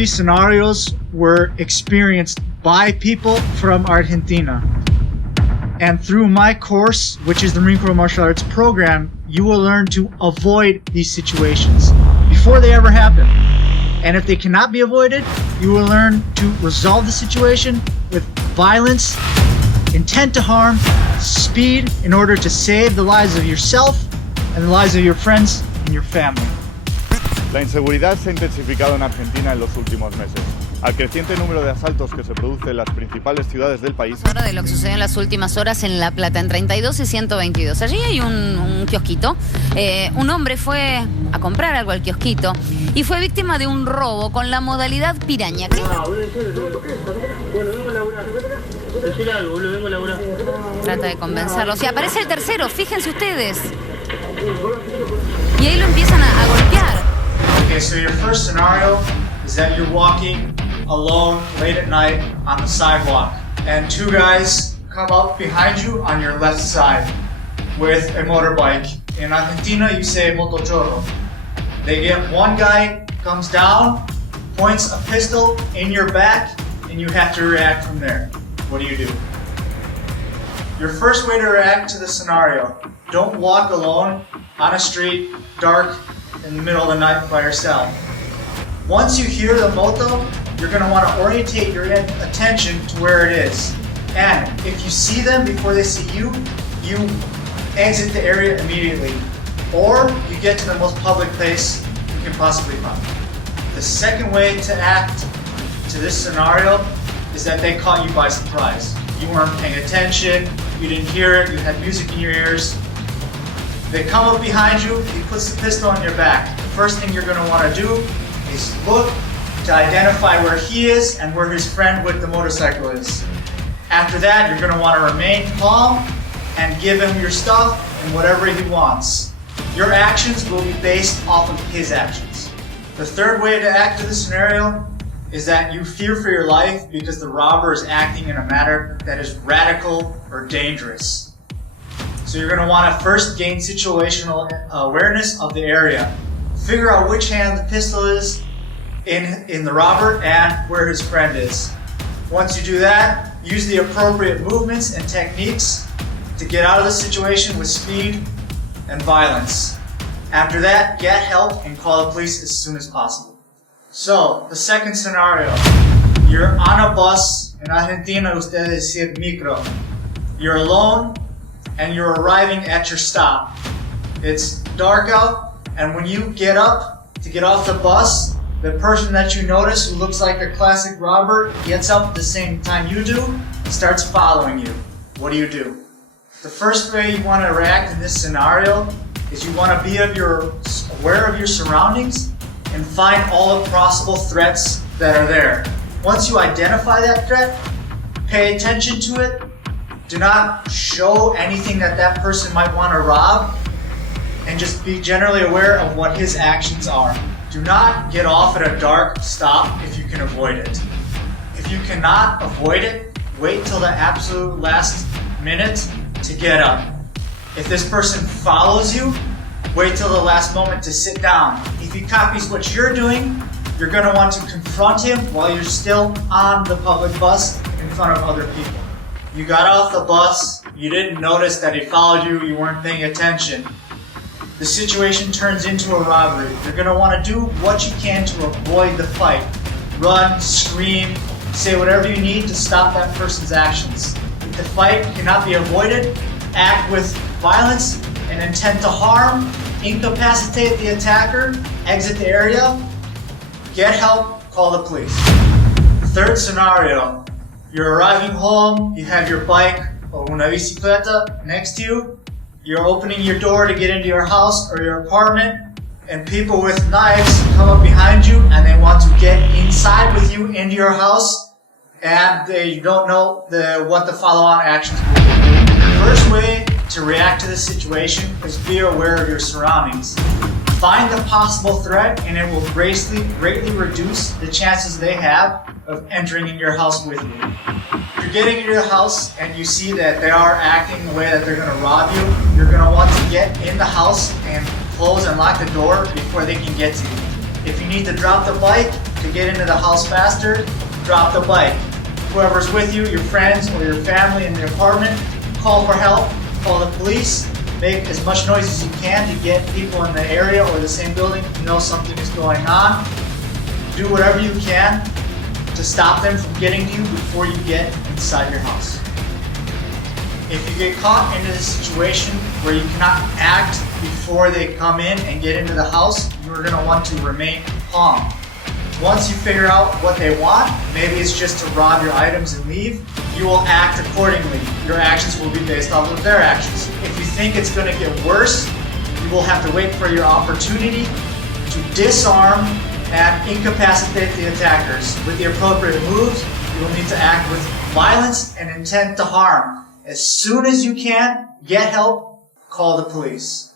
three scenarios were experienced by people from Argentina. And through my course, which is the Marine Corps Martial Arts program, you will learn to avoid these situations before they ever happen. And if they cannot be avoided, you will learn to resolve the situation with violence, intent to harm, speed, in order to save the lives of yourself and the lives of your friends and your family. La inseguridad se ha intensificado en Argentina en los últimos meses. Al creciente número de asaltos que se produce en las principales ciudades del país. Ahora de lo que sucedió en las últimas horas en La Plata, en 32 y 122. Allí hay un kiosquito. Un hombre fue a comprar algo al kiosquito y fue víctima de un robo con la modalidad piraña. ¿Qué? Trata de convencerlo. Si aparece el tercero, fíjense ustedes. Y ahí lo empiezan a golpear. Okay, so your first scenario is that you're walking alone late at night on the sidewalk, and two guys come up behind you on your left side with a motorbike. In Argentina, you say motochorro. One guy comes down, points a pistol in your back, and you have to react from there. What do you do? Your first way to react to the scenario: don't walk alone on a street, dark, in the middle of the night by yourself. Once you hear the moto, you're going to want to orientate your attention to where it is. And if you see them before they see you, you exit the area immediately. Or you get to the most public place you can possibly find. The second way to act to this scenario is that they caught you by surprise. You weren't paying attention, you didn't hear it, you had music in your ears. They come up behind you, he puts the pistol on your back. The first thing you're going to want to do is look to identify where he is and where his friend with the motorcycle is. After that, you're going to want to remain calm and give him your stuff and whatever he wants. Your actions will be based off of his actions. The third way to act in this scenario is that you fear for your life because the robber is acting in a manner that is radical or dangerous. So you're going to want to first gain situational awareness of the area. Figure out which hand the pistol is in the robber and where his friend is. Once you do that, use the appropriate movements and techniques to get out of the situation with speed and violence. After that, get help and call the police as soon as possible. So, the second scenario. You're on a bus. En Argentina, ustedes decir micro. You're alone and you're arriving at your stop. It's dark out, and when you get up to get off the bus, the person that you notice who looks like a classic robber gets up at the same time you do and starts following you. What do? The first way you want to react in this scenario is you want to be aware of your surroundings and find all the possible threats that are there. Once you identify that threat, pay attention to it. Do not show anything that person might want to rob, and just be generally aware of what his actions are. Do not get off at a dark stop if you can avoid it. If you cannot avoid it, wait till the absolute last minute to get up. If this person follows you, wait till the last moment to sit down. If he copies what you're doing, you're going to want to confront him while you're still on the public bus in front of other people. You got off the bus, you didn't notice that he followed you, you weren't paying attention. The situation turns into a robbery. You're going to want to do what you can to avoid the fight. Run, scream, say whatever you need to stop that person's actions. If the fight cannot be avoided, act with violence and intent to harm, incapacitate the attacker, exit the area, get help, call the police. Third scenario, you're arriving home, you have your bike or una bicicleta next to you, you're opening your door to get into your house or your apartment, and people with knives come up behind you and they want to get inside with you into your house, and they don't know what the follow-on actions will be. The first way to react to this situation is be aware of your surroundings. Find the possible threat, and it will greatly reduce the chances they have of entering in your house with you. If you're getting into the house and you see that they are acting the way that they're going to rob you, you're going to want to get in the house and close and lock the door before they can get to you. If you need to drop the bike, to get into the house faster, drop the bike. Whoever's with you, your friends or your family in the apartment, call for help, call the police, make as much noise as you can to get people in the area or the same building to know something is going on. Do whatever you can to stop them from getting to you before you get inside your house. If you get caught into this situation where you cannot act before they come in and get into the house, you're going to want to remain calm. Once you figure out what they want, maybe it's just to rob your items and leave, you will act accordingly. Your actions will be based off of their actions. If you think it's going to get worse, you will have to wait for your opportunity to disarm and incapacitate the attackers. With the appropriate moves, you will need to act with violence and intent to harm. As soon as you can, get help, call the police.